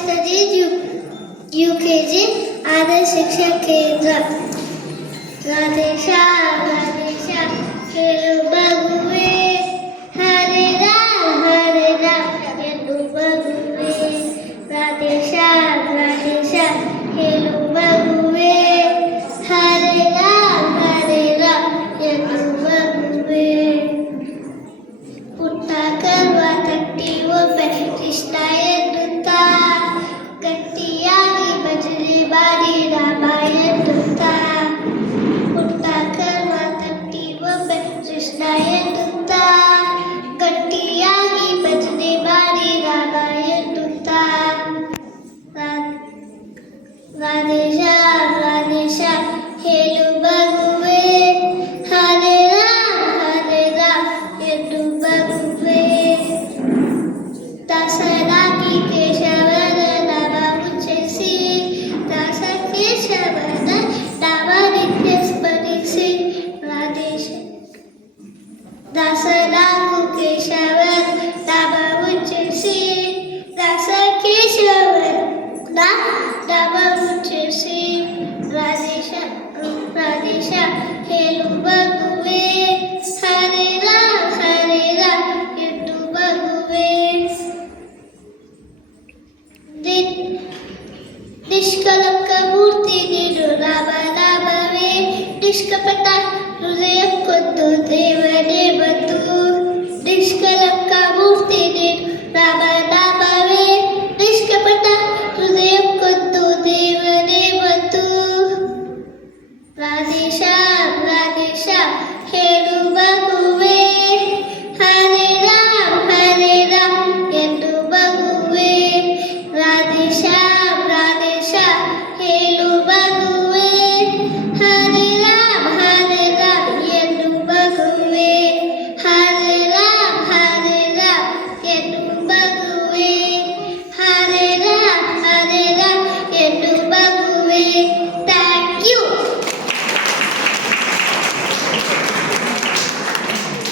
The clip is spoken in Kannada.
studied UKG Adarsh Shiksha Kendra. Radhesha, Radhesha, Hello Baguwe, Hare Ram, Hello Baguwe. Radhesha, Radhesha, Hello Baguwe, Hare Ram, Hello Baguwe. Putta karwa tatti ope Krishnaya dutta Gattiyagi bajri bari Ramaya dutta Putta karwa tatti ope Krishnaya dutta Gattiyagi bajri bari Ramaya dutta Radhesha, Radhesha, Hello Baguwe, Hare Ram, Hello Baguwe. Dasara ki Keshavara Dava Uchesi, Dasa Keshavara Dava Nityasparisi, Radhesha. Dasara ki Keshavara Dava Uchesi, Dasa Keshavara Dava Uchesi, Radhesha, Radhesha, Hello Baguwe, Hare Ram, Hello Baguwe. ನಿಷ್ಕಲಂಕ ಮೂರ್ತಿ ನೀಡು ರಾಮ ರಾಮವೇ ನಿಷ್ಕಪಟ ಹೃದಯಕ್ಕೊಂದು ದೇವನೇ ಬಂತು ನಿಷ್ಕಲಂಕ ಮೂರ್ತಿ ನೀಡು ರಾಮ ರಾಮವೇ ನಿಷ್ಕಪಟ ಹೃದಯಕ್ಕೊಂದು ದೇವನೇ ಬಂತು ರಾಧೇಶ ರಾಧೇಶ ಹೇಳು ಮಗುವೆ ಹರೆ ರಾಮ್ ಎಂದು ಮಗುವೆ ರಾಧೇಶ ರಾಧೇಶ ಹೇ